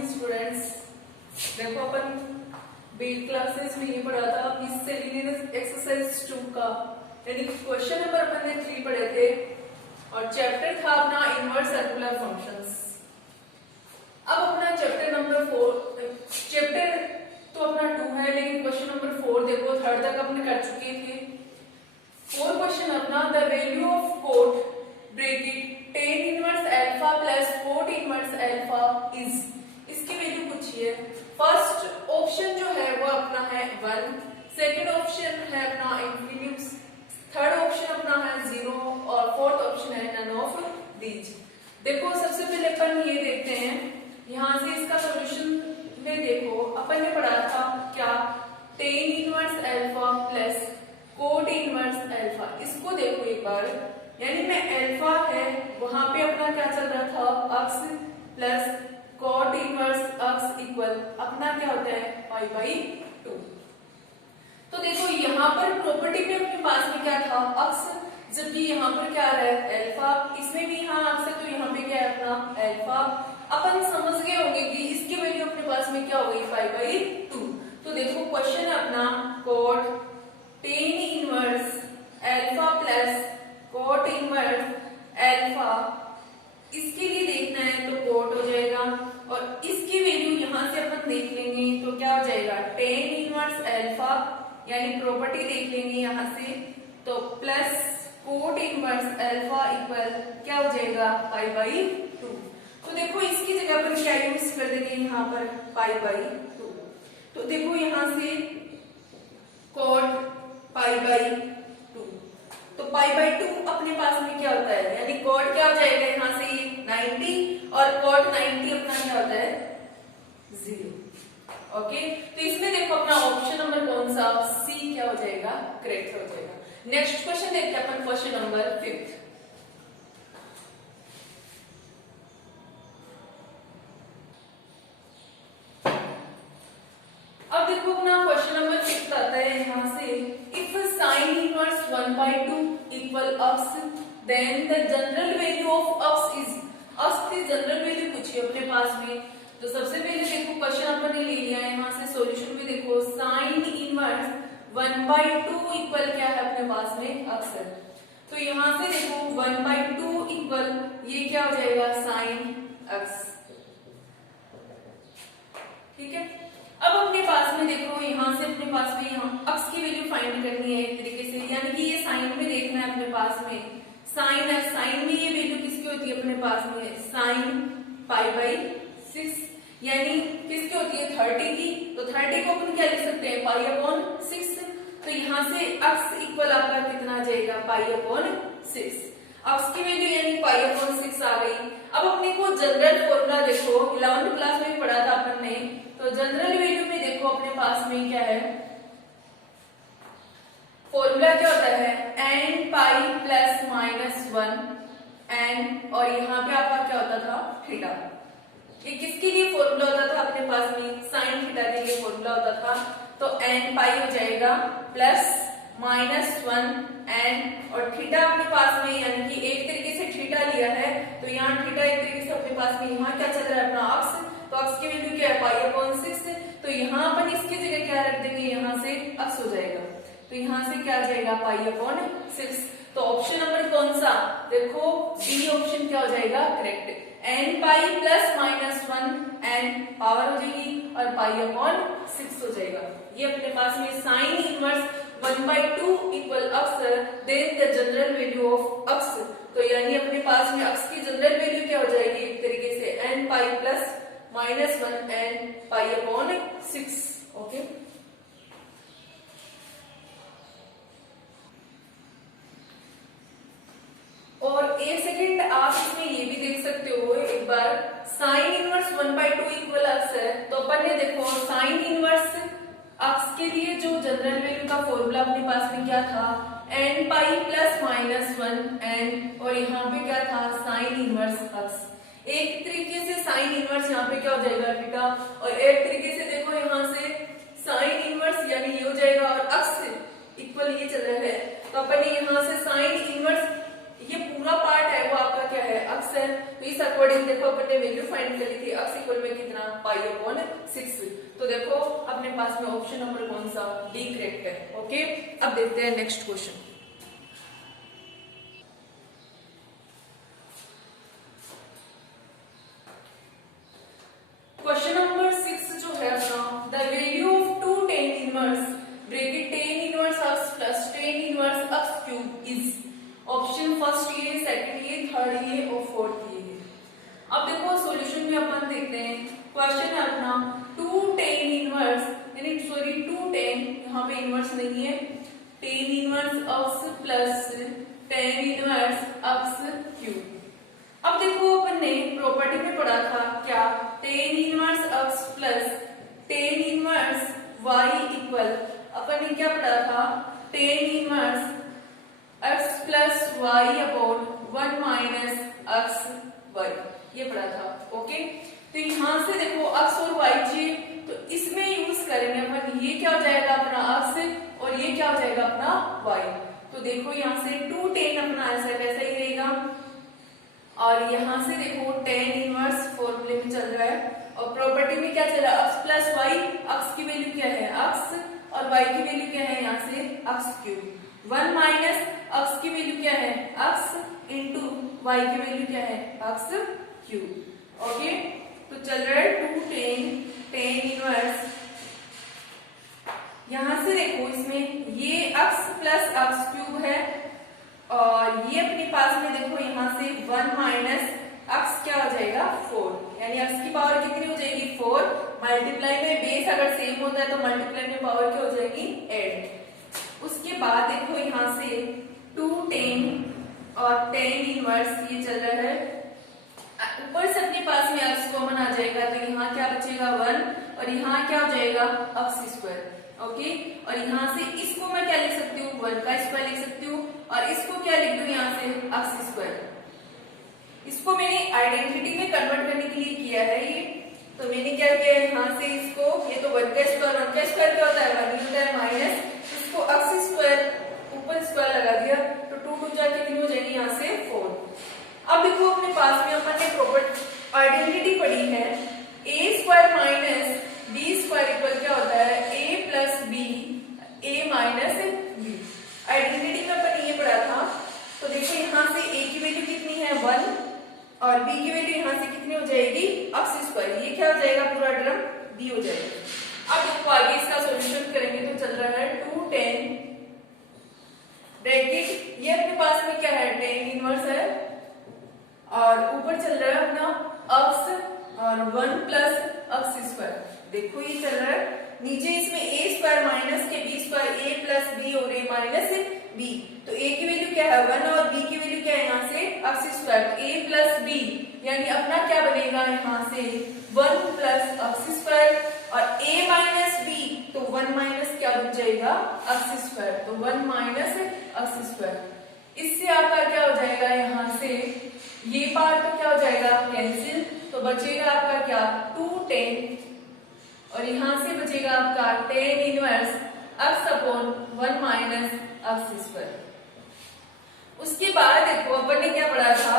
Morning students. देखो अपन beat classes में ये पढ़ा था मिससेलेनियस एक्सरसाइज 2 का, यानी क्वेश्चन नंबर अपन ने 3 पढ़े थे और चैप्टर था अपना इनवर्स सर्कुलर फंक्शंस। अब अपना चैप्टर नंबर 4, चैप्टर तो अपना 2 है लेकिन क्वेश्चन नंबर 4 देखो, थर्ड तक अपने कर चुके थे। 4 क्वेश्चन अपना the value of cot bracket tan inverse alpha plus cot inverse alpha is, इसकी वैल्यू पूछिए। फर्स्ट ऑप्शन जो है वो अपना है 1, सेकंड ऑप्शन है अपना इंफिनिटी, थर्ड ऑप्शन अपना है 0 और फोर्थ ऑप्शन है नन ऑफ दीज। देखो सबसे पहले अपन ये देखते हैं, यहाँ से इसका सॉल्यूशन में देखो अपन ने पढ़ा था क्या, tan inverse alpha plus cot inverse alpha. इसको देखो एक बार, यानी में अल्फा है वहां पे अपना क्या चल रहा था, अक्स प्लस कॉट इनवर्स अक्स इक्वल अपना क्या होता है पाई बाई 2। तो देखो यहाँ पर प्रॉपर्टी में अपने पास में क्या था, अक्स, जबकि यहाँ पर क्या है अल्फा, इसमें भी यहाँ अक्स है तो यहाँ पे क्या है अपना अल्फा। अपन समझ गए होंगे कि इसकी वैल्यू अपने पास में क्या हो गई पाई बाई 2। तो देखो क्वेश्चन है अपना cot tan inverse alpha plus cot inverse alpha, इसके लिए देखना है तो कोट हो जाएगा और इसकी वैल्यू यहां से अपन देख लेंगे तो क्या हो जाएगा tan इनवर्स अल्फा, यानी प्रॉपर्टी देख लेंगे यहां से तो plus cot inverse alpha equal क्या हो जाएगा पाई बाई 2। तो देखो इसकी जगह पर क्या यूज कर देंगे यहाँ पर पाई बाई 2। तो देखो यहां से कोट पाई बाई 2, तो पाई बाई 2 अपने पास में क्या होता है, यानी कॉट क्या हो जाएगा यहाँ से 90 और कॉट 90 अपना क्या होता है 0। ओके, तो इसमें देखो अपना ऑप्शन नंबर कौन सा, सी क्या हो जाएगा करेक्ट हो जाएगा। नेक्स्ट क्वेश्चन देखते हैं अपन, क्वेश्चन नंबर 5। अब देखो अपना क्वेश्चन नंबर 6 आता है यहाँ से, if sine inverse 1/2 equal x then the general value of x is, x की जनरल वैल्यू पूछिए अपने पास में। तो सबसे पहले देखो क्वेश्चन अपन ने ले लिया है, यहाँ से सॉल्यूशन में देखो साइन इनवर्स 1/2 इक्वल क्या है अपने पास में अक्स है। तो यहाँ से देखो 1/2 इक्वल ये क्या हो जाएगा साइन अक्स, ठीक है। अब अपने पास में देखो यहाँ से अपने पास में यहाँ अक्स की वैल्यू फाइंड करनी है एक तरीके से, यानी कि ये साइन में देखना है अपने पास में साइन है, साइन में ये वैल्यू किसकी होती है अपने पास में साइन पाई बाई 6, यानी किसकी होती है 30 की। तो 30 को अपन क्या लिख सकते हैं पाई अपॉन 6। तो यहाँ से अक्स इक्वल आपका कितना आ जाएगा पाई अपॉन 6, अक्स की वैल्यू यानी पाई अपॉन 6 आ गई। अब अपने को जनरल फॉर्मूला देखो 11th क्लास में पढ़ा था अपन ने, तो जनरल वैल्यू में देखो अपने पास में क्या है, फॉर्मूला क्या होता है n पाई प्लस -1 n, और यहाँ पे आपका क्या होता था थीटा। ये किसके लिए फॉर्मूला होता था अपने पास में साइन थीटा के लिए फॉर्मूला होता था। तो n पाई हो जाएगा प्लस -1 n और थीटा अपने पास में, यानी कि एक तरीके से थीटा लिया है तो यहाँ थीटा एक तरीके से अपने पास में यहाँ क्या चल रहा है अपना अक्स, तो अक्स की वैल्यू क्या है पाई अपॉन 6। तो यहाँ अपन इसकी जगह क्या रख देंगे, यहाँ से अक्स हो जाएगा, तो यहाँ से क्या आ जाएगा पाई अपॉन 6। तो ऑप्शन नंबर कौन सा, देखो बी ऑप्शन क्या हो जाएगा correct, n pi plus -1 n power हो जाएगी और पाई अपॉन 6 हो जाएगा। ये अपने पास में sine inverse 1/2 equal x then the general value of x. तो यानी अपने पास में अक्स की जनरल वैल्यू क्या हो जाएगी एक तरीके से n pi plus -1 n pi upon 6। Okay, और एक सेकंड आप इसमें ये भी देख सकते हो एक बार, साइन इनवर्स 1/2 इक्वल अक्स है तो अपन ने देखो साइन इनवर्स अक्स के लिए जो जनरल वैल्यू का फॉर्मूला अपने पास में क्या था n पाई प्लस -1 n, और यहाँ पे क्या था साइन इनवर्स अक्स। एक तरीके से साइन इनवर्स यहाँ पे क्या हो जाएगा थीटा, और एक तरीके से देखो यहाँ से साइन इनवर्स यानी ये हो जाएगा और अक्स इक्वल ये चल रहा है, तो अपन यहाँ से साइन इनवर्स ये पूरा पार्ट है वो आपका क्या है अक्स है, तो इस अकॉर्डिंग अकॉर्डिंग देखो अपन ने वैल्यू फाइंड करी थी x इक्वल में कितना π/6। तो देखो अपने पास में ऑप्शन नंबर कौन सा डी करेक्ट है। ओके, अब देखते हैं नेक्स्ट क्वेश्चन। क्वेश्चन नंबर 6 जो है अपना, the value of 2 tan inverse bracket tan inverse x plus tan inverse x cube is option first ये, सेकंड ये, थर्ड ये और फोर्थ ये। अब देखो सॉल्यूशन में अपन देखते हैं। क्वेश्चन है अपना 2 tan इनवर्स यानी सॉरी 2 tan, यहाँ पे इनवर्स नहीं है, tan inverse x plus tan inverse x cube. अब देखो अपन ने प्रॉपर्टी में पढ़ा था क्या, tan inverse x plus tan inverse y equal, अपन ने क्या पढ़ा था, tan inverse x plus y upon 1 minus x y, ये पढ़ा था। ओके, तो यहां से देखो x और y चाहिए, तो इसमें यूज करेंगे अपन, ये क्या हो जाएगा अपना x और ये क्या हो जाएगा अपना y। तो देखो यहां से 2 tan अपना ऐसा वैसा ही रहेगा, और यहां से देखो tan इनवर्स फॉर्मूले में चल रहा है और प्रॉपर्टी में क्या चल रहा है, x प्लस y, x की वैल्यू क्या है x और y की वैल्यू क्या है यहाँ से x क्यूब, 1 माइनस x की वैल्यू क्या है x इंटू y की वैल्यू क्या है x क्यूब। ओके, तो चल रहा है 2 tan इनवर्स, यहां से देखो इसमें ये x प्लस x क्यूब है और ये अपने पास में देखो यहाँ से 1 माइनस x क्या हो जाएगा 4, यानी x की पावर कितनी हो जाएगी 4, मल्टीप्लाई में बेस अगर सेम होता है तो मल्टीप्लाई में पावर क्या हो जाएगी 8। उसके बाद देखो यहाँ से 2 tan और tan इनवर्स ये चल रहा है, ऊपर से अपने पास में x कॉमन आ जाएगा तो यहाँ क्या बचेगा 1 और यहाँ क्या हो जाएगा x स्क्वायर। ओके, और यहाँ से इसको मैं क्या लिख सकती हूँ 1 का स्क्वायर लिख सकती हूँ और इसको क्या लिख दूँ यहाँ से x स्क्वायर। इसको मैंने आइडेंटिटी में कन्वर्ट करने के लिए किया है ये, तो मैंने क्या किया है यहाँ से इसको, ये तो 1 का स्क्वायर क्या होता है 1 ही होता है, माइनस इसको x स्क्वायर ऊपर स्क्वायर लगा दिया तो 2 2 जा कितनी हो जाएगी यहाँ से 4। अब देखो अपने पास में अपन ने प्रॉपर्टी आइडेंटिटी पढ़ी है, a square minus b square equal क्या होता है a plus b a minus b। Identity में अपन ये पढ़ा था, तो देखो यहाँ से a की वैल्यू कितनी है 1 और b की वैल्यू यहाँ से कितनी हो जाएगी x स्क्वायर, ये क्या हो जाएगा पूरा टर्म d हो जाएगा। अब देखो आगे इसका सॉल्यूशन करेंगे तो चल रहा है 2 tan ब्रैकेट, ये अपने पास में क्या है tan इनवर्स है और ऊपर चल रहा है अपना x और 1 प्लस x स्क्वायर। देखो ये चल रहा है, नीचे इसमें a स्क्वायर माइनस के b square a plus b और a माइनस b, तो a की वैल्यू क्या है 1 और b की वैल्यू क्या है यहाँ से x स्क्वायर, तो a प्लस b यानी अपना क्या बनेगा यहाँ से 1 प्लस x स्क्वायर और a माइनस b, तो 1 माइनस क्या बन जाएगा x स्क्वायर, तो 1 माइनस x स्क्वायर। इससे आपका क्या हो जाएगा यहाँ से ये पार्ट तो क्या हो जाएगा कैंसिल, तो बचेगा आपका क्या 2 tan और यहां से बचेगा आपका tan inverse x upon 1 minus x square. उसके बाद देखो अपन ने क्या पढ़ा था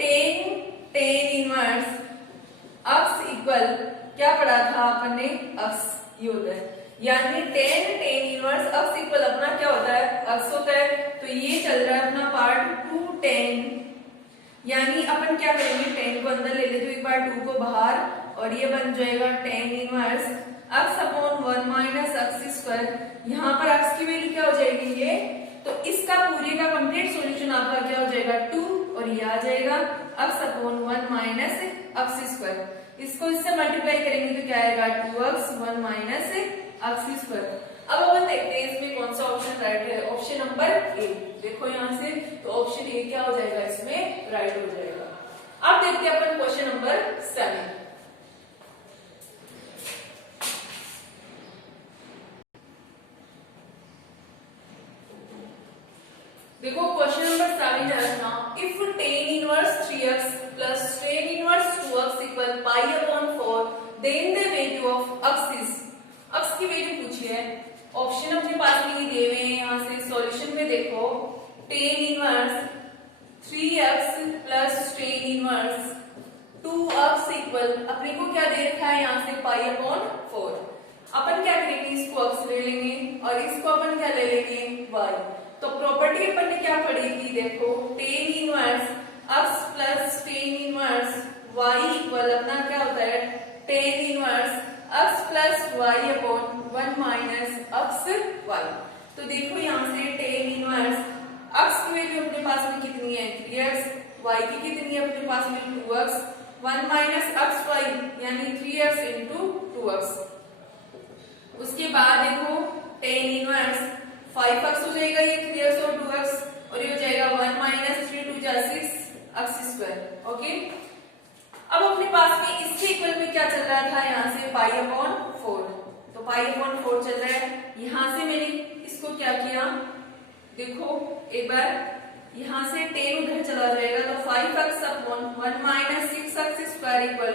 tan इनवर्स x इक्वल क्या पढ़ा था अपन ने x, ये होता है यानी tan इनवर्स x इक्वल अपना क्या होता है x होता है, तो ये चल रहा है अपना पार्ट 2 tan, यानी अपन क्या करेंगे tan को अंदर ले लेते एक बार 2 को बाहर और ये बन जाएगा tan inverse x upon 1 minus x square. यहाँ पर x की वैल्यू क्या हो जाएगी ये, तो इसका पूरे का कंप्लीट सॉल्यूशन आपका क्या हो जाएगा 2 और ये आ जाएगा x upon 1 minus x square. इसको इससे मल्टीप्लाई करेंगे तो क्या आएगा 2x 1 माइनस x स्क्वायर। अब अपन देखते हैं इसमें कौन सा ऑप्शन राइट है, ऑप्शन नंबर ए। देखो यहाँ से तो ऑप्शन ए क्या हो जाएगा इसमें राइट हो जाएगा। अब देखते हैं अपन क्वेश्चन नंबर 7। देखो क्वेश्चन नंबर 7 है ना, if tan inverse 3x plus tan inverse 2x equal pi upon 4 then the value of x is, x की वैल्यू पूछी है। ऑप्शन अपने पास में ये दिए हुए हैं, यहाँ से सॉल्यूशन में देखो tan inverse 3x plus tan inverse equal अपने को क्या दे रखा है यहाँ से पाई अपॉन 4। अपन क्या करेंगे, इसको x ले लेंगे और इसको अपन क्या ले लेंगे y। तो प्रॉपर्टी अपन ने क्या पढ़ी थी, देखो tan inverse x plus tan inverse y equal अपना क्या होता है tan inverse x plus y upon 1 minus x y। तो देखो यहाँ से tan इनवर्स x की वैल्यू अपने पास में कितनी है 3x, y की कितनी है अपने पास में 2x, 1 माइनस xy यानी 3x इंटू 2x। उसके बाद देखो tan इनवर्स 5x हो जाएगा, ये 3x और 2x और ये हो जाएगा 1 माइनस 3 2 जा 6 x स्क्वायर। ओके, अब अपने पास में इसके इक्वल में क्या चल रहा था यहाँ से पाई अपॉन 4। तो पाई अपॉन 4 चल रहा है, यहाँ से मैंने इसको क्या किया, देखो एक बार यहाँ से tan उधर चला जाएगा तो 5x upon 1 minus 6x square equal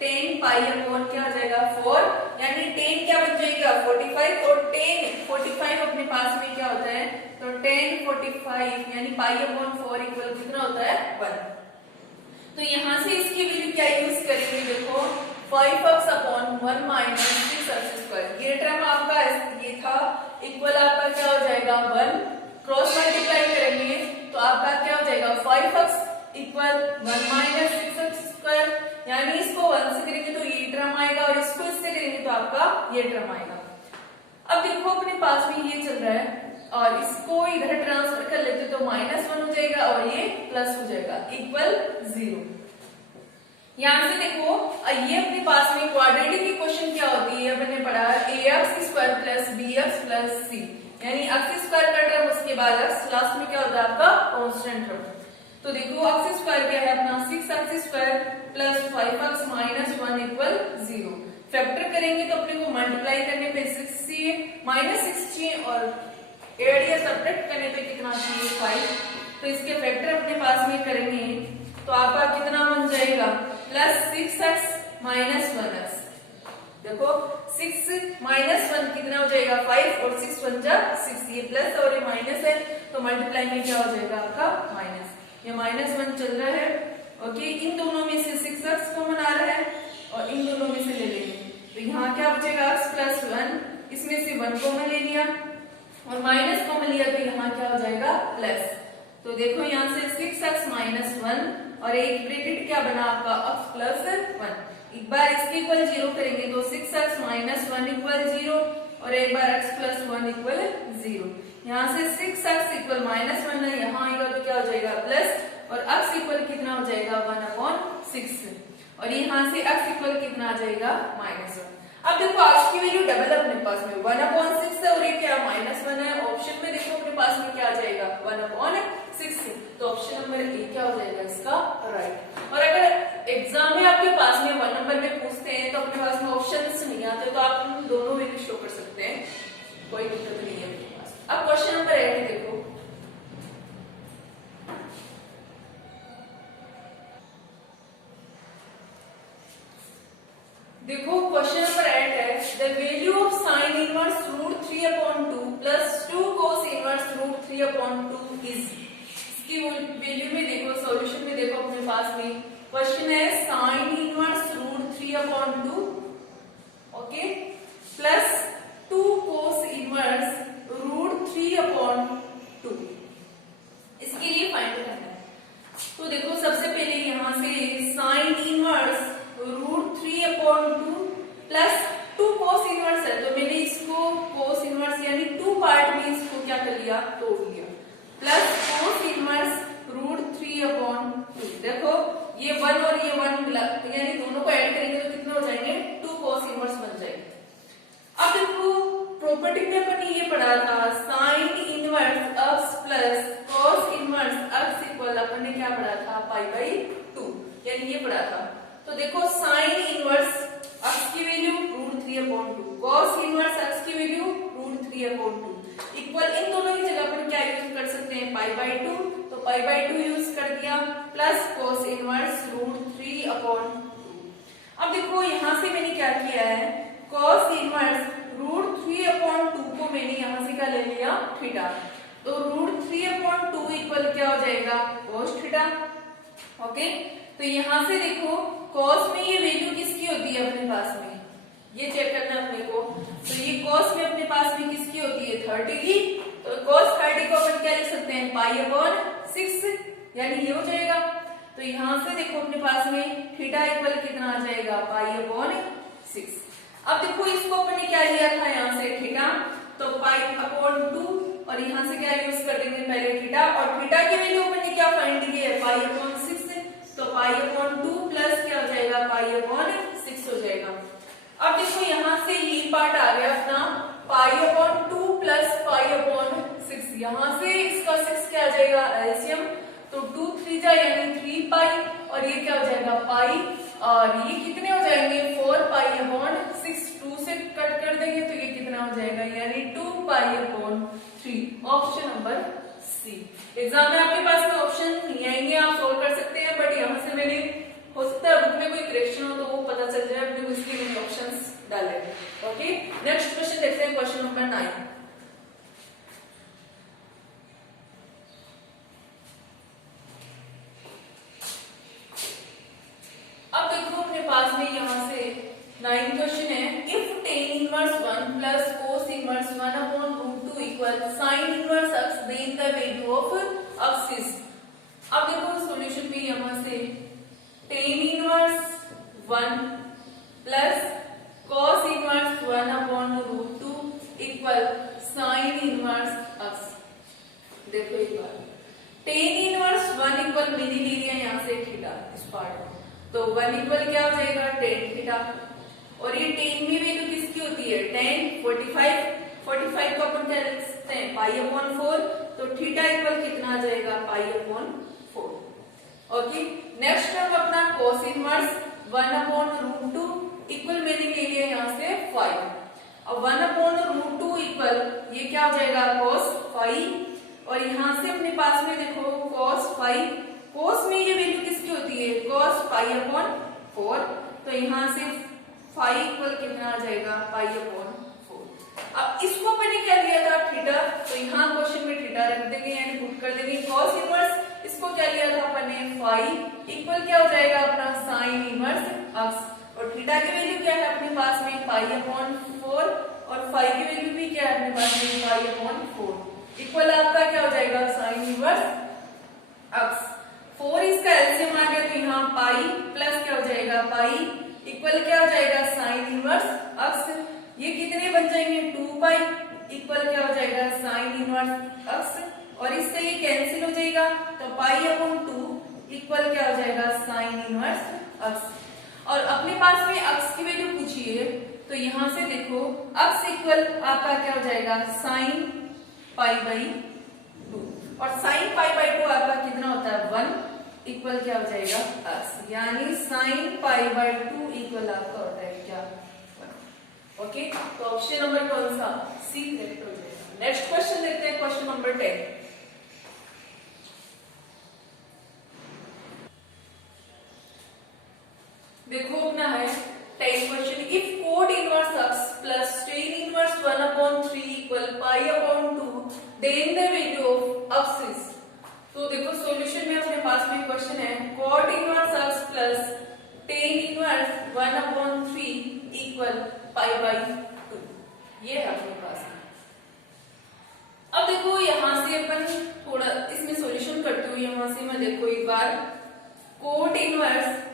tan pi upon क्या हो जाएगा 4, यानी tan क्या बन जाएगा 45 और tan 45 अपने पास में क्या होता है, तो tan 45 यानी पाई अपॉन 4 इक्वल कितना होता है 1। तो यहाँ से इसकी वैल्यू क्या यूज करेंगे, देखो 5x upon 1 minus 6x square, ये टर्म आपका ये था इक्वल आपका क्या हो जाएगा 1, क्रॉस मल्टीप्लाई करेंगे तो आपका क्या हो जाएगा 5x equal 1 minus 6x square, यानी इसको 1 से करेंगे तो ये टर्म आएगा और इसको इससे करेंगे तो आपका ये टर्म आएगा। अब देखो अपने पास में ये चल रहा है और इसको इधर ट्रांसफर कर लेते तो -1 हो जाएगा और ये प्लस हो जाएगा इक्वल 0। यहाँ से देखो ये अपने पास में क्वाड्रेटिक इक्वेशन क्या होती है, अपने पढ़ा ax square plus bx plus c, यानी x स्क्वायर का टर्म उसके बाद x लास्ट में क्या होता है आपका कांस्टेंट टर्म। तो देखो x स्क्वायर क्या है अपना 6x square plus 5x minus 1 equal 0। Factor करेंगे तो अपने को मल्टीप्लाई करने पे 6 चाहिए, -6 चाहिए और एड या सब्ट्रैक्ट करने पे कितना चाहिए 5। तो इसके फैक्टर अपने पास में करेंगे तो आपका कितना बन जाएगा प्लस 6x माइनस 1x। देखो 6 माइनस 1 कितना हो जाएगा 5 और 6 1 जा 6, ये प्लस और ये माइनस है तो मल्टीप्लाई में क्या हो जाएगा आपका माइनस, ये -1 चल रहा है। ओके, इन दोनों में से 6x कॉमन आ रहा है और इन दोनों में से ले लेंगे तो यहाँ क्या बचेगा x प्लस 1, इसमें से 1 कॉमन ले लिया और माइनस कॉमन लिया तो यहाँ क्या हो जाएगा प्लस। तो देखो यहाँ से 6x माइनस 1 और एक ब्रैकेट क्या बना आपका x प्लस 1। एक बार इसके इक्वल 0 करेंगे तो 6x माइनस 1 इक्वल 0 और एक बार x प्लस 1 इक्वल 0। यहाँ से 6x इक्वल -1 है, यहाँ आएगा तो क्या हो जाएगा प्लस और x इक्वल कितना हो जाएगा 1/6 और यहाँ से x इक्वल कितना आ जाएगा -1। अब देखो x की वैल्यू डबल अपने पास में 1/6 है और ये क्या -1 है। ऑप्शन में देखो अपने पास में क्या आ जाएगा 1/6, तो ऑप्शन नंबर ए क्या हो जाएगा इसका राइट। और अगर एग्जाम में आपके पास में 1 नंबर में पूछते हैं तो अपने पास में ऑप्शंस नहीं आते तो आप दोनों वैल्यू शो कर सकते हैं, कोई दिक्कत नहीं है अपने पास। अब क्वेश्चन नंबर 8 देखो, देखो क्वेश्चन नंबर 8 है the value of sine inverse √3/2 plus 2 cos inverse √3/2 is. इसकी वैल्यू में देखो, सॉल्यूशन में देखो अपने पास में क्वेश्चन है sine inverse √3/2 okay plus 2 cos inverse √3/2, इसके लिए फाइंड करना है। तो देखो सबसे पहले यहाँ से sine inverse √3/2 plus 2 cos inverse है तो मैंने इसको cos इनवर्स यानी 2 पार्ट में इसको क्या कर लिया तोड़ लिया, प्लस cos इनवर्स √3/2। देखो ये 1 और ये 1 यानी दोनों को ऐड करेंगे तो कितना हो जाएंगे 2 cos इनवर्स बन जाएंगे। अब देखो प्रॉपर्टी में अपन ने ये पढ़ा था sine inverse x plus cos inverse x equal अपन ने क्या पढ़ा था π/2, यानी ये पढ़ा था। तो देखो साइन इनवर्स x की वैल्यू √3/2, cos इनवर्स x की वैल्यू √3/2 इक्वल इन दोनों की जगह पर क्या यूज कर सकते हैं π/2, तो π/2 यूज कर दिया प्लस cos इनवर्स √3/2। अब देखो यहाँ से मैंने क्या किया है cos इनवर्स √3/2 को मैंने यहाँ से क्या ले लिया थीटा, तो √3/2 इक्वल क्या हो जाएगा cos थीटा ओके, तो यहाँ से देखो कॉस में ये वैल्यू किसकी होती है अपने पास में, ये चेक करना है अपने को। तो ये कॉस में अपने पास में किसकी होती है 30 की, तो कॉस 30 को अपन क्या लिख सकते हैं पाई अपॉन 6, यानी ये हो जाएगा। तो यहाँ से देखो अपने पास में थीटा इक्वल कितना आ जाएगा पाई अपॉन 6। अब देखो इसको अपन ने क्या लिया था यहाँ से थीटा, तो पाई अपॉन 2 और यहाँ से क्या यूज कर देंगे पहले थीटा, और थीटा की वैल्यू अपन ने क्या फाइंड की है पाई अपॉन 6, तो पाई अपॉन 2 प्लस क्या हो जाएगा पाई अपॉन 6 हो जाएगा। अब देखो यहाँ से ये पार्ट आ गया अपना पाई अपॉन 2 प्लस पाई अपॉन 6, यहाँ से इसका 6 क्या आ जाएगा एलसीएम, तो 2 3 जा यानी 3 पाई, और ये क्या हो जाएगा पाई, और ये कितने हो जाएंगे 4 पाई अपॉन 6, 2 से कट कर देंगे तो ये कितना हो जाएगा यानी 2 pi upon 3। Option number C. Exam में आपके पास में ऑप्शन नहीं आएंगे, आप सोल्व कर सकते हैं, बट यहाँ से मैंने हो सकता है बुक में कोई करेक्शन हो तो वो पता चल जाए, अपने इसलिए मैंने ऑप्शंस डाले। ओके, नेक्स्ट क्वेश्चन देखते हैं, क्वेश्चन नंबर 9। अब देखो अपने पास में यहाँ से 9 क्वेश्चन है, if tan inverse 1 plus cos inverse 1 upon root 2 equal sin inverse x, then the value of x is. अब देखो सॉल्यूशन पे यहाँ से tan inverse 1 plus cos inverse 1 upon root 2 equal sin inverse x। देखो एक बार tan inverse 1 equal मैंने ले लिया यहाँ से थीटा इस पार्ट में, तो 1 इक्वल क्या हो जाएगा tan थीटा, और ये tan में वैल्यू किसकी होती है tan 45 को अपन क्या लिख सकते हैं पाई अपॉन 4, तो थीटा इक्वल कितना आ जाएगा pi upon 4। Okay, next term अपना cos inverse 1 upon root 2 equal मैंने ले लिया यहाँ से 5, अब 1 अपॉन रूट 2 इक्वल ये क्या हो जाएगा cos 5, और यहाँ से अपने पास में देखो cos 5, cos में ये वैल्यू किसकी होती है cos पाई अपॉन 4, तो यहाँ से 5 इक्वल कितना आ जाएगा पाई अपॉन 4। अब इसको अपन ने क्या लिया था थीटा, तो यहाँ क्वेश्चन में थीटा रख देंगे यानी पुट कर देंगे, cos इनवर्स इसको क्या लिया था अपन ने 5 इक्वल क्या हो जाएगा अपना sin इनवर्स x, और थीटा की वैल्यू क्या है अपने पास में पाई अपॉन 4, और 5 की वैल्यू भी क्या है अपने पास में पाई अपॉन 4 इक्वल आपका क्या हो जाएगा sin इनवर्स x। 4 इसका एलसीएम आ गया, तो यहाँ पाई प्लस क्या हो जाएगा पाई इक्वल क्या हो जाएगा sin इनवर्स x, ये कितने बन जाएंगे 2 पाई इक्वल क्या हो जाएगा sin इनवर्स x, और इससे ये कैंसिल हो जाएगा, तो पाई अपॉन 2 इक्वल क्या हो जाएगा sin इनवर्स x। और अपने पास में x की वैल्यू पूछी है, तो यहाँ से देखो x इक्वल आपका क्या हो जाएगा sin पाई बाई 2, और sin पाई बाई 2 आपका कितना होता है 1 इक्वल क्या हो जाएगा x, यानी sin पाई बाई 2 इक्वल आपका होता है क्या 1। ओके, तो ऑप्शन नंबर कौन सा सी करेक्ट हो जाएगा। नेक्स्ट क्वेश्चन देखते हैं, क्वेश्चन नंबर 10। देखो अपना है 10 question, if cot inverse x plus tan inverse 1 upon 3 equal pi upon 2, then the value of x is. तो देखो सॉल्यूशन में अपने पास में क्वेश्चन है cot inverse x plus tan inverse 1 upon 3 equal pi by 2, ये है अपने पास में। अब देखो यहाँ से अपन थोड़ा इसमें सॉल्यूशन करते हुए यहाँ से मैं देखो एक बार cot इनवर्स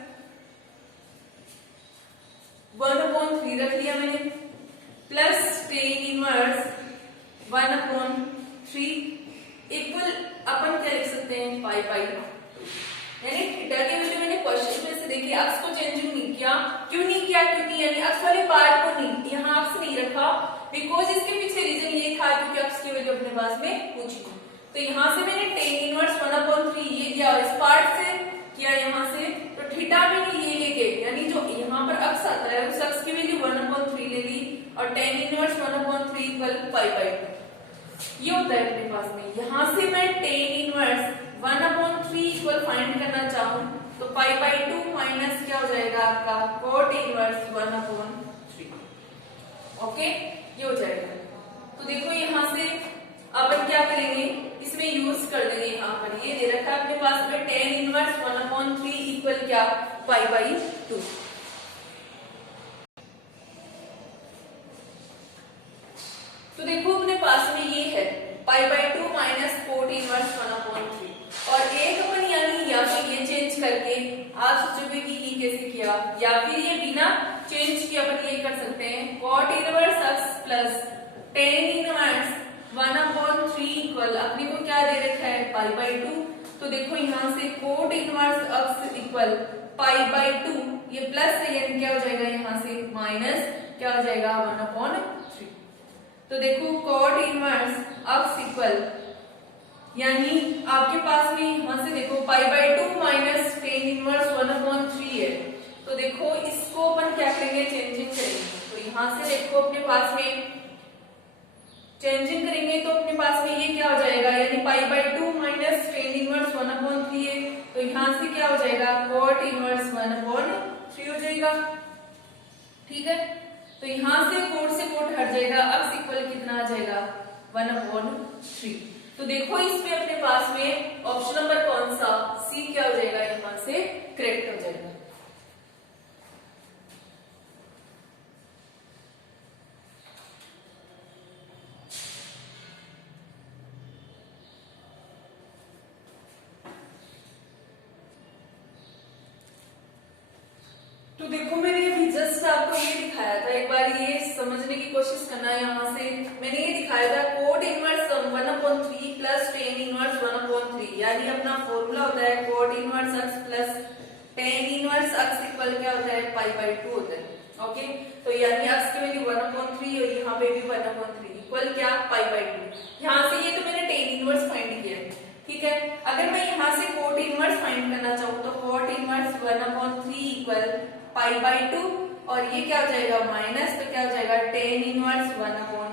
1 अपॉन 3 रख लिया मैंने, plus tan inverse 1 upon 3 equal अपन क्या लिख सकते हैं पाई बाई 2, यानी थीटा की वैल्यू मैंने क्वेश्चन में से देखी, एक्स को चेंज नहीं किया, क्यों नहीं किया क्योंकि यानी एक्स वाले पार्ट को नहीं यहाँ एक्स नहीं रखा, बिकॉज इसके पीछे रीजन ये था क्योंकि एक्स की वैल्यू अपने पास में पूछी। तो यहाँ से मैंने tan इनवर्स 1 अपॉन 3 ये दिया, और इस पार्ट से किया यहाँ से, तो थीटा मैंने ये लेके यानी जो यहाँ पर x आता है उस x की वैल्यू 1 अपॉन 3 ले ली, और tan inverse 1 upon 3 equal pi by 2 ये होता है अपने पास में। यहाँ से मैं tan inverse 1 upon 3 equal find करना चाहूँ तो पाई बाई 2 माइनस क्या हो जाएगा आपका cot इनवर्स 1 अपॉन 3। ओके, ये हो जाएगा। तो देखो यहाँ से अपन क्या करेंगे, इसमें यूज कर देंगे, यहाँ पर ये दे रखा है अपने पास में tan इनवर्स 1 अपॉन इक्वल क्या, पाई बाई 2। तो देखो अपने पास में ये है pi by 2 minus cot inverse 1/3 और एक अपन यानी या फिर ये चेंज करके आप सोचोगे कि ये कैसे किया, या फिर ये बिना चेंज किए अपन ये कर सकते हैं cot inverse x plus tan inverse 1/3 equal अपने को क्या दे रखा है पाई बाई 2। तो देखो यहाँ से cot inverse x equal pi by 2, ये प्लस है यानी क्या हो जाएगा यहाँ से माइनस क्या हो जाएगा 1/3। तो देखो कॉट इनवर्स x इक्वल यानी आपके पास में यहां से देखो pi by 2 minus tan inverse 1/3 है। तो देखो इसको अपन क्या करेंगे चेंजिंग करेंगे। तो यहां से देखो अपने पास में चेंजिंग करेंगे तो अपने पास में ये क्या हो जाएगा यानी pi by 2 minus tan inverse 1/3 है। तो यहां से क्या हो जाएगा कॉट इनवर्स 1/3 हो जाएगा। ठीक है, तो यहां से कोट हट जाएगा, x इक्वल कितना आ जाएगा 1/3। तो देखो इसमें अपने पास में ऑप्शन नंबर कौन सा सी क्या हो जाएगा यहां से करेक्ट हो जाएगा। तो देखो मैंने अभी जस्ट आपको ये दिखाया था, एक बार ये समझने की कोशिश करना है। यहाँ से मैंने ये दिखाया था cot inverse 1/3 plus tan inverse 1/3 यानी अपना फॉर्मूला होता है cot inverse x plus tan inverse x equal क्या होता है पाई बाई 2 होता है। ओके, तो यानी x की वैल्यू 1/3 और यहाँ पे भी 1/3 इक्वल क्या पाई बाई 2। यहाँ से ये तो मैंने टेन इनवर्स फाइंड किया, ठीक है। अगर मैं यहाँ से कोट इनवर्स फाइंड करना चाहूँ तो cot inverse 1/3 equal pi by 2 और ये क्या हो जाएगा माइनस, तो क्या हो जाएगा टेन इनवर्स 1/3।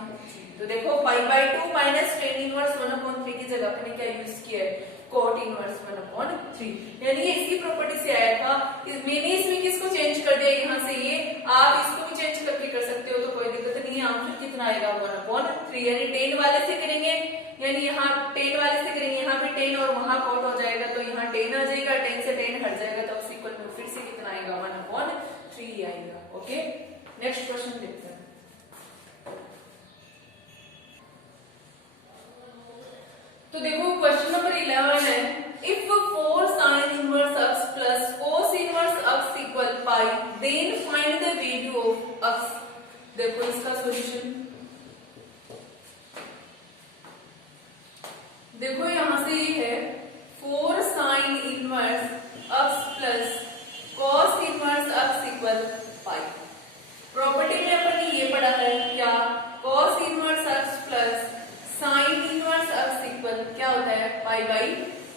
तो देखो pi by 2 minus tan inverse 1/3 की जगह अपने क्या यूज किया है कोट इनवर्स 1/3, यानी ये इसकी प्रॉपर्टी से आया था। मैंने इसमें किसको चेंज कर दिया यहाँ से, ये आप इसको भी चेंज करके कर सकते हो तो कोई दिक्कत नहीं है। आंसर कितना आएगा 1/3 यानी टेन वाले से करेंगे, यानी यहाँ टेन वाले से करेंगे, यहाँ पे टेन और वहां कोट हो जाएगा तो यहाँ टेन आ जाएगा, टेन से टेन हट जाएगा तो अब इक्वल में फिर से कितना आएगा 1/3 आएगा। ओके, नेक्स्ट क्वेश्चन देखते हैं। तो देखो क्वेश्चन नंबर 11 है if 4 sin inverse x plus cos inverse x equal pi then find the value of x। देखो इसका सॉल्यूशन देखो यहां से ये है 4 sin inverse x plus cos inverse x equal pi। Property में अपन ने ये पढ़ा है क्या cos inverse x plus sin inverse x equal क्या होता है पाई बाई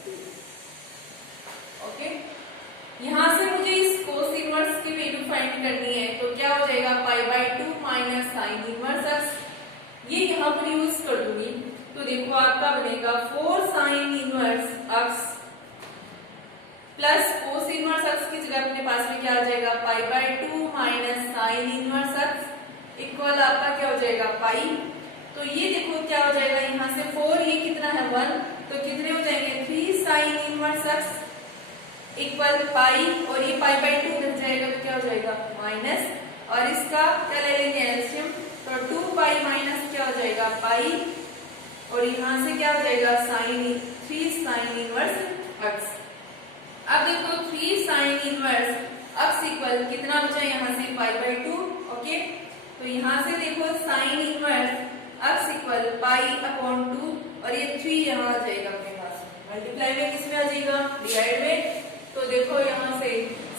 2। ओके, यहां से मुझे इस cos इनवर्स की वैल्यू फाइंड करनी है तो क्या हो जाएगा pi by 2 minus sign inverse x, ये यहां पर यूज कर दूंगी। तो देखो आपका बनेगा 4 sign inverse x plus cos inverse x की जगह अपने पास में क्या आ जाएगा pi by 2 minus sign inverse x equal आपका क्या हो जाएगा पाई। तो ये देखो क्या हो जाएगा यहाँ से 4 ये कितना है 1 तो कितने हो जाएंगे 3 sign inverse x equal pi और ये पाई बाई 2 रह जाएगा तो क्या हो जाएगा माइनस और इसका क्या ले लेंगे एलसीएम तो 2 पाई माइनस क्या हो जाएगा पाई और यहाँ से क्या हो जाएगा साइन 3 साइन इनवर्स x। अब देखो 3 साइन इनवर्स x इक्वल कितना बचा यहाँ से पाई बाई 2। ओके, तो यहाँ से देखो sign inverse x equal pi upon 2 और ये 3 यहाँ आ जाएगा अपने पास मल्टीप्लाई में किसमें आ जाएगा डिवाइड में। तो देखो यहाँ से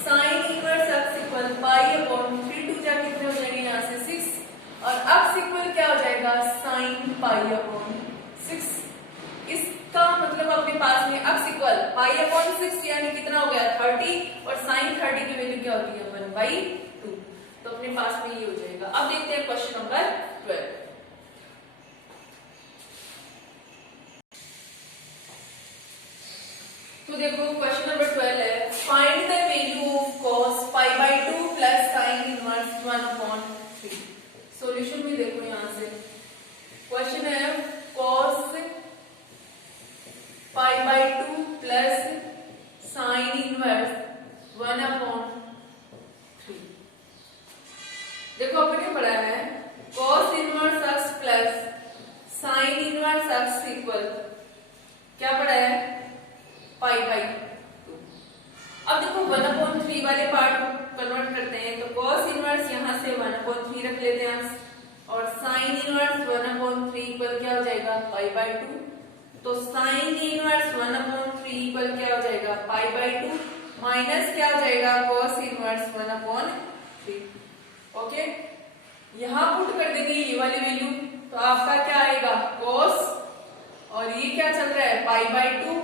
sign inverse x equal pi upon 3 2 जा कितने हो जाएंगे यहाँ से 6 और x इक्वल क्या हो जाएगा साइन पाई अपॉन 6। इसका मतलब अपने पास में x इक्वल पाई अपॉन 6 यानी कितना हो गया 30 और साइन 30 की वैल्यू क्या होती है 1/2। तो अपने पास में ये हो जाएगा। अब देखते हैं क्वेश्चन नंबर 12। तो देखो क्वेश्चन नंबर 12 है find the value of cos pi by 2 plus sine inverse 1/3। Solution में देखो यहां से क्वेश्चन है cos pi by 2 plus sine inverse pi by 2। अब देखो 1/3 वाले पार्ट को कन्वर्ट करते हैं, तो cos इनवर्स यहाँ से 1/3 रख लेते हैं और sin इनवर्स 1/3 इक्वल क्या हो जाएगा पाई बाई 2। तो sin इनवर्स 1/3 इक्वल क्या हो जाएगा पाई बाई 2 माइनस क्या हो जाएगा cos इनवर्स 1/3। ओके, यहाँ पुट कर देंगे ये वाली वैल्यू, तो आपका क्या आएगा cos, और ये क्या चल रहा है पाई बाई 2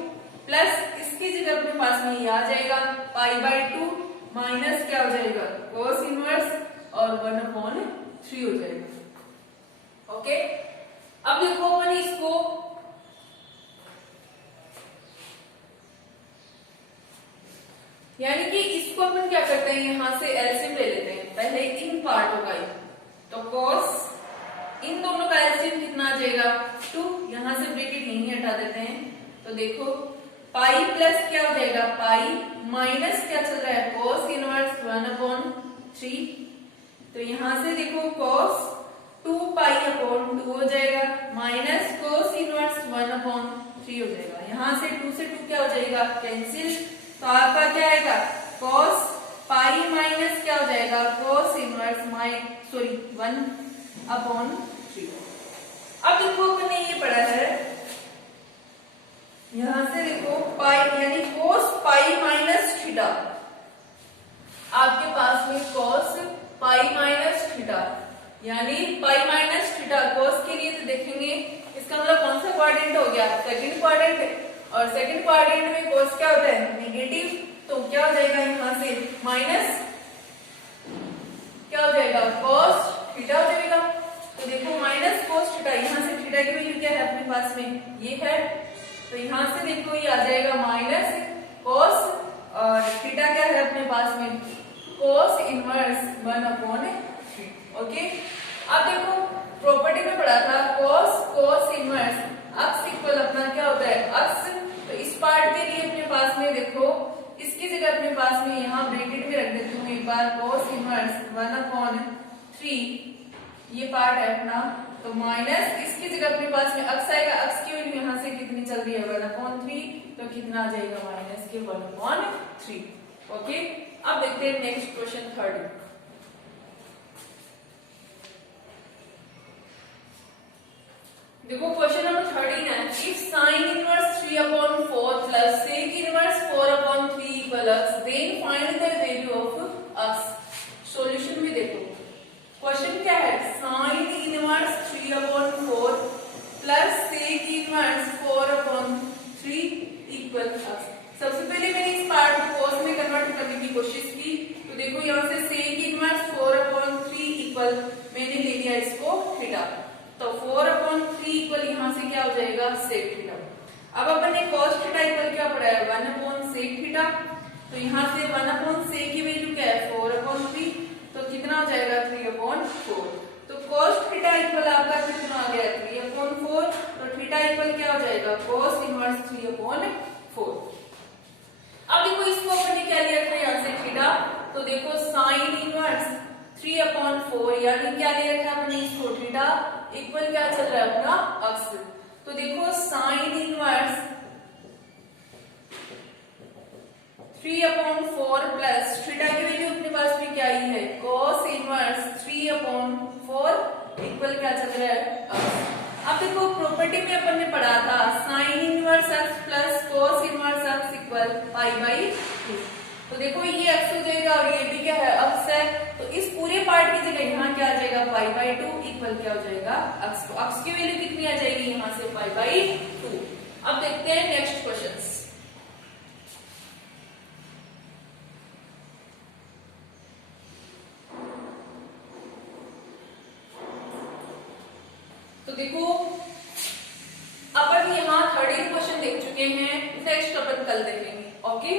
प्लस इसकी जगह अपने पास में ये आ जाएगा पाई बाई 2 माइनस क्या हो जाएगा cos इनवर्स और 1/3 हो जाएगा। ओके, अब देखो अपन इसको यानी कि इसको अपन क्या करते हैं, यहां से एलसीएम ले लेते हैं पहले इन पार्टों का ही। तो cos इन दोनों का एलसीएम कितना आ जाएगा 2, यहां से ब्रैकेट यहीं हटा देते हैं। तो देखो पाई प्लस क्या हो जाएगा पाई माइनस क्या चल रहा है cos इनवर्स 1/3। तो यहां से देखो cos 2 पाई अपॉन 2 हो जाएगा माइनस cos इनवर्स 1/3 हो जाएगा। यहां से 2 से 2 क्या हो जाएगा कैंसिल, तो आपका क्या आएगा cos पाई माइनस क्या हो जाएगा cos इनवर्स 1/3। अब देखो अपन ने ये पढ़ा है, यहां से देखो पाई यानी cos पाई माइनस थीटा, आपके पास में cos पाई माइनस थीटा यानी पाई माइनस थीटा cos के लिए तो देखेंगे इसका मतलब कौन सा क्वाड्रेंट हो गया सेकंड क्वाड्रेंट, और सेकंड क्वाड्रेंट में cos क्या होता है नेगेटिव, तो क्या हो जाएगा यहां से माइनस क्या हो जाएगा cos थीटा हो जाएगा। तो देखो माइनस cos थीटा, यहां से थीटा की वैल्यू क्या है अपने पास में ये है, तो यहां से देखो ये आ जाएगा माइनस cos और थीटा क्या है अपने पास में cos इनवर्स 1/3। ओके, अब देखो प्रॉपर्टी में पढ़ा था cos इनवर्स अक्स इक्वल अपना क्या होता है अक्स, तो इस पार्ट के लिए अपने पास में देखो इसकी जगह अपने पास में यहाँ ब्रैकेट में रख देती हूँ एक बार cos इनवर्स 1/3 ये पार्ट है अपना, तो माइनस इसकी जगह अपने पास में अक्स आएगा, अक्स की वैल्यू यहाँ से कितनी चल रही है 1/3, तो कितना आ जाएगा माइनस के 1/3। ओके, अब देखते हैं नेक्स्ट क्वेश्चन थर्ड। देखो क्वेश्चन नंबर 13 है, if sin inverse 3/4 plus sec inverse 4/3 equal x, then find the value of x। Solution में देखो क्वेश्चन क्या है, sin inverse 3/4 plus sec inverse 4/3 equal x। सबसे पहले मैंने इस पार्ट को cos में कन्वर्ट करने की कोशिश की, तो देखो यहाँ से sec इनवर्स 4/3 इक्वल मैंने ले लिया इसको थीटा, तो 4/3 इक्वल यहाँ से क्या हो जाएगा sec थीटा। अब अपन ने cos थीटा इक्वल क्या पढ़ा है 1/sec थीटा, तो यहाँ से 1/sec की वैल्यू क्या है 4/3, तो कितना हो जाएगा 3/4। तो cos थीटा इक्वल आपका कितना आ गया 3/4, तो थीटा इक्वल क्या हो जाएगा cos इनवर्स 3/4। अब देखो इसको अपन ने क्या लिया था यहाँ से थीटा, तो देखो sin इनवर्स 3/4 यानी क्या ले रखा है अपने इसको थीटा इक्वल क्या चल रहा है अपना अक्स, तो देखो sin इनवर्स 3/4 प्लस थीटा की वैल्यू अपने पास में क्या ही है cos इनवर्स 3/4 इक्वल क्या चल रहा है अक्स। अब देखो प्रॉपर्टी में अपन ने पढ़ा था sin inverse x plus cos inverse x equal pi by 2, तो देखो ये x हो जाएगा और ये भी क्या है अक्स है, तो इस पूरे पार्ट की जगह यहाँ क्या आ जाएगा पाई बाई 2 इक्वल क्या हो जाएगा अक्स, तो अक्स की वैल्यू कितनी आ जाएगी यहाँ से पाई बाई 2। अब देखते हैं नेक्स्ट क्वेश्चंस। तो देखो अपन यहाँ 13 क्वेश्चन देख चुके हैं, नेक्स्ट अपन कल देखेंगे। ओके।